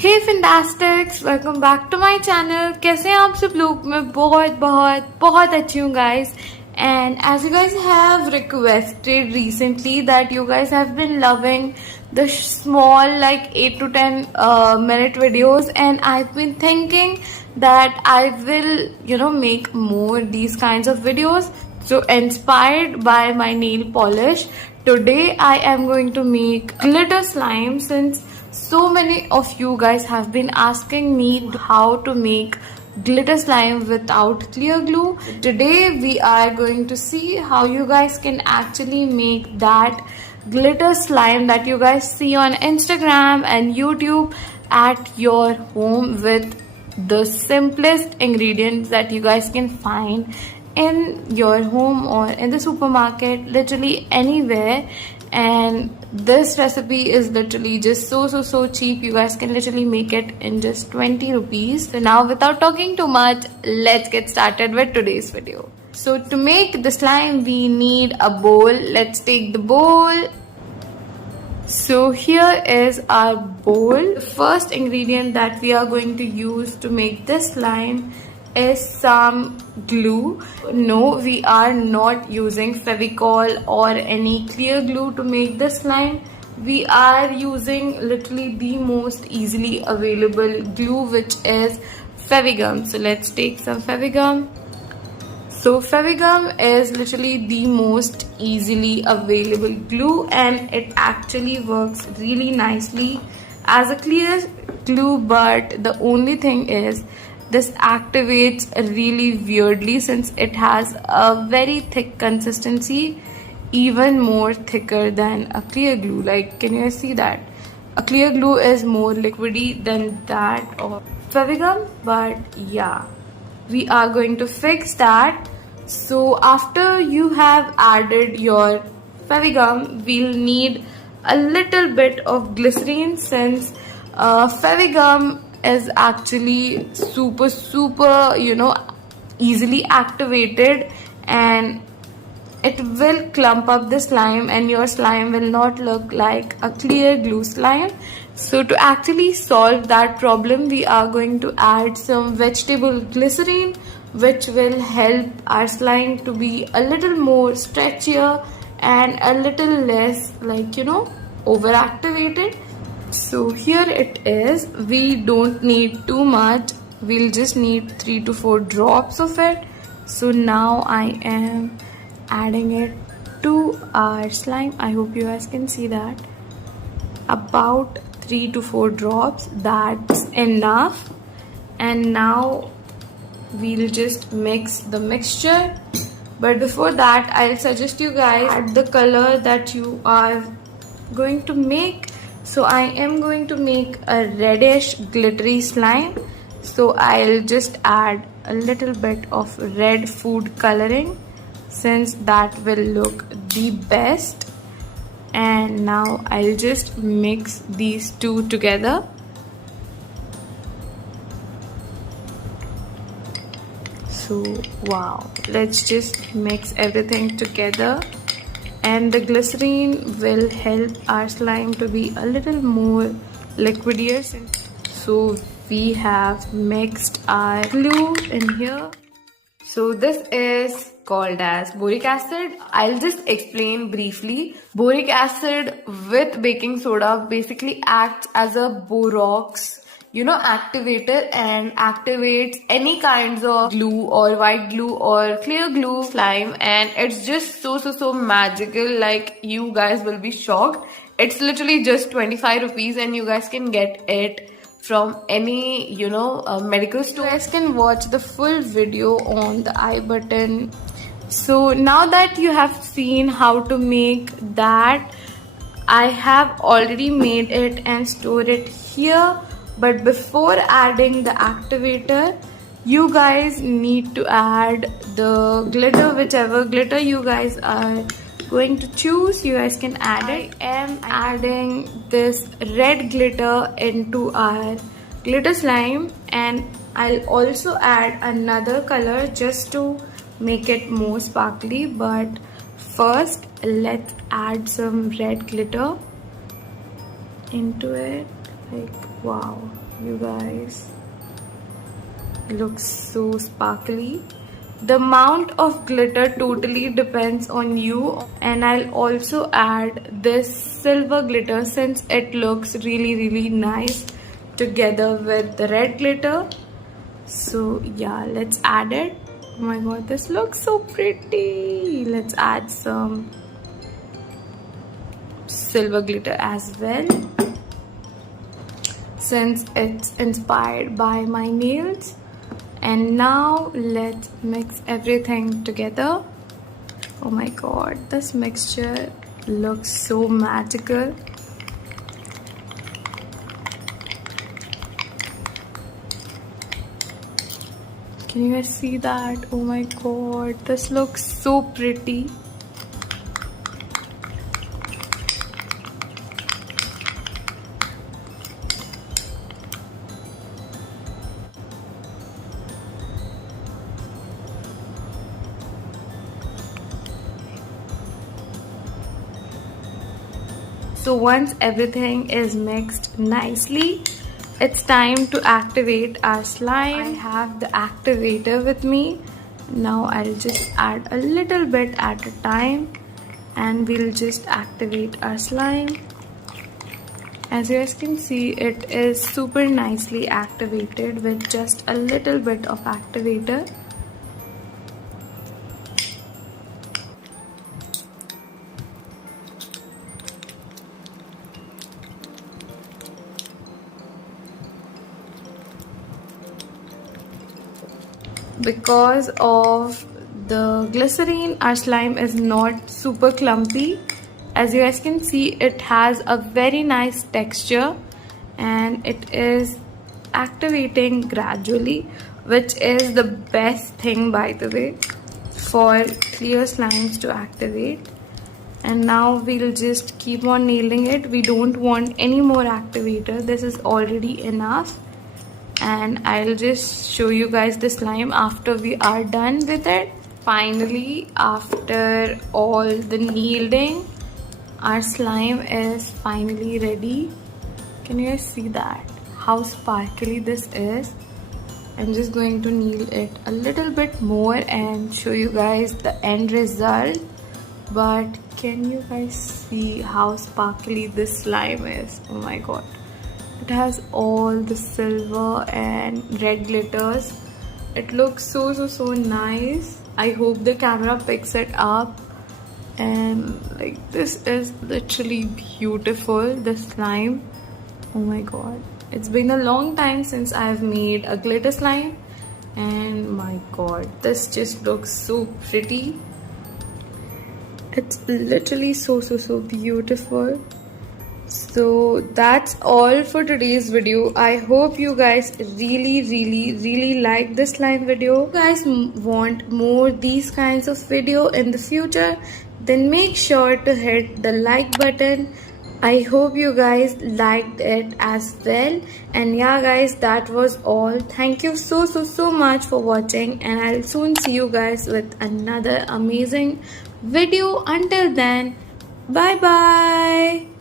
Hey fantastics, welcome back to my channel. कैसे हैं आप सब लोग? मैं बहुत अच्छी हूँ guys. And as you guys have requested recently that you guys have been loving the small like 8 to 10 minute videos, and I've been thinking that I will make more these kinds of videos. So inspired by my nail polish, today I am going to make glitter slime, since so many of you guys have been asking me how to make glitter slime without clear glue. Today we are going to see how you guys can actually make that glitter slime that you guys see on Instagram and YouTube at your home with the simplest ingredients that you guys can find in your home or in the supermarket, literally anywhere. And this recipe is literally just so cheap. You guys can literally make it in just 20 rupees. So now without talking too much, let's get started with today's video. So to make the slime we need a bowl. Let's take the bowl. So here is our bowl. The first ingredient that we are going to use to make this slime is some glue. No, we are not using fevicol or any clear glue to make this slime. We are using literally the most easily available glue, which is fevigum. So let's take some fevigum. So fevigum is literally the most easily available glue, and it actually works really nicely as a clear glue, but the only thing is this activates really weirdly since it has a very thick consistency, even more thicker than a clear glue. Like, can you see that? A clear glue is more liquidy than that or fevigum, but yeah, we are going to fix that. So after you have added your fevigum, we'll need a little bit of glycerine, since fevigum is actually super easily activated, and it will clump up the slime and your slime will not look like a clear glue slime. So to actually solve that problem, we are going to add some vegetable glycerine, which will help our slime to be a little more stretchier and a little less overactivated. So here it is. We don't need too much. We'll just need 3 to 4 drops of it. So now I am adding it to our slime. I hope you guys can see that. About 3 to 4 drops. That's enough. And now we'll just mix the mixture. But before that, I'll suggest you guys add the color that you are going to make. So I am going to make a reddish glittery slime. So I'll just add a little bit of red food coloring, since that will look the best. And now I'll just mix these two together. So wow, let's just mix everything together. And the glycerine will help our slime to be a little more liquidier. So we have mixed our glue in here. So this is called as boric acid. I'll just explain briefly. Boric acid with baking soda basically acts as a borax activator, and activates any kinds of glue or white glue or clear glue slime, and it's just so magical. Like, you guys will be shocked. It's literally just 25 rupees and you guys can get it from any medical store. You guys can watch the full video on the I button. So now that you have seen how to make that, I have already made it and stored it here. But before adding the activator, you guys need to add the glitter, whichever glitter you guys are going to choose. You guys can add it. I am adding this red glitter into our glitter slime, and I'll also add another color just to make it more sparkly. But first, let's add some red glitter into it. Like, wow, You guys, looks so sparkly. The amount of glitter totally depends on you, and I'll also add this silver glitter since it looks really nice together with the red glitter. So yeah, let's add it. Oh my god, this looks so pretty. Let's add some silver glitter as well, since it's inspired by my nails. And now let's mix everything together. Oh my god, this mixture looks so magical. Can you guys see that? Oh my god, this looks so pretty. So once everything is mixed nicely, it's time to activate our slime. I have the activator with me. Now I'll just add a little bit at a time and we'll just activate our slime. As you guys can see, it is super nicely activated with just a little bit of activator. Because of the glycerine, our slime is not super clumpy. As you guys can see, it has a very nice texture and it is activating gradually, which is the best thing, by the way, for clear slimes to activate. And now we'll just keep on nailing it. We don't want any more activator. This is already enough. And I'll just show you guys the slime after we are done with it. Finally, after all the kneading, our slime is finally ready. Can you guys see that? How sparkly this is. I'm just going to knead it a little bit more and show you guys the end result. But can you guys see how sparkly this slime is? Oh my god. It has all the silver and red glitters. It looks so nice. I hope the camera picks it up. And like, this is literally beautiful, the slime. Oh my god. It's been a long time since I've made a glitter slime. And my god, this just looks so pretty. It's literally so beautiful. So that's all for today's video. I hope you guys really like this slime video. If you guys want more these kinds of video in the future, then make sure to hit the like button. I hope you guys liked it as well. And yeah guys, that was all. Thank you so much for watching, and I'll soon see you guys with another amazing video. Until then, bye bye.